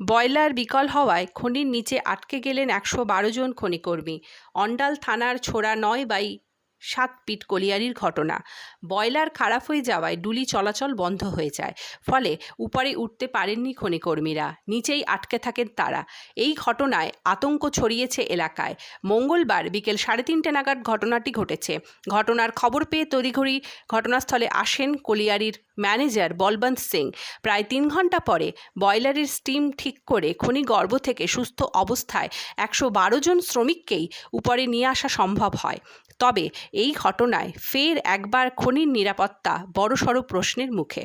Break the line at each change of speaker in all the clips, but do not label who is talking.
Boiler বিকল হওয়ায় খনির নিচে আটকে গেলেন একশো বারো জন খনিকর্মী। অন্ডাল থানার ছোড়া নয় বাই সাত পিট কলিয়ারির ঘটনা। বয়লার খারাপ হয়ে যাওয়ায় ডুলি চলাচল বন্ধ হয়ে যায়। ফলে উপরে উঠতে পারেননি খনিকর্মীরা, নিচেই আটকে থাকেন তারা। এই ঘটনায় আতঙ্ক ছড়িয়েছে এলাকায়। মঙ্গলবার বিকেল সাড়ে তিনটে নাগাদ ঘটনাটি ঘটেছে। ঘটনার খবর পেয়ে তড়িঘড়ি ঘটনাস্থলে আসেন কলিয়ারির ম্যানেজার বলবন্ত সিং। প্রায় তিন ঘণ্টা পরে বয়লারের স্টিম ঠিক করে খনি গর্ভ থেকে সুস্থ অবস্থায় একশো বারো জন শ্রমিককেই উপরে নিয়ে আসা সম্ভব হয়। তবে এই ঘটনায় ফের একবার খনির নিরাপত্তা বড়সড় প্রশ্নের মুখে।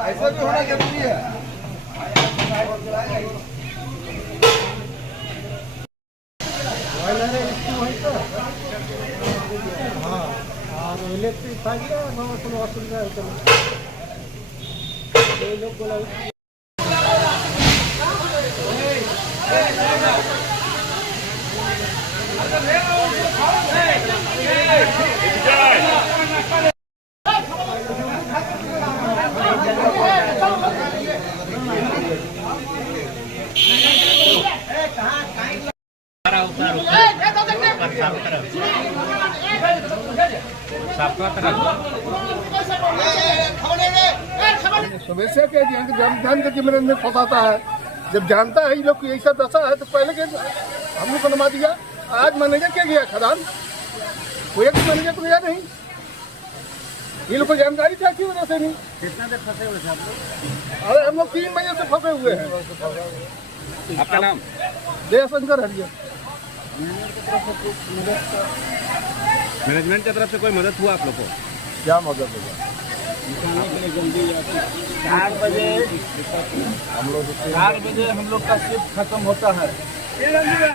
ऐसा भी होना जरूरी है
আর ইলেকট্রিক থাকলে আমার কোনো অসুবিধা হতো না এই লোকগুলো
समस्या क्या है कि जान जान के जिम्मेदार में फंसाता है। जब जानता है ये लोग की ऐसा दशा है तो पहले के हम लोग को नमा दिया। आज मैनेजर क्या गया खदान। कोई एक मैनेजर तो गया नहीं। ये लोग को जानकारी था की वजह से नहीं?
कितना देर फंसे हुए थे
अरे हम लोग तीन महीने से फंसे हुए हैं।
आपका नाम?
जय शंकर हरिया
मैनेजमेंट की तरफ़ से कोई मदद हुआ आप लोग को?
क्या मदद होगा
चार बजे हम लोग चार बजे हम लोग का शिफ्ट खत्म होता है।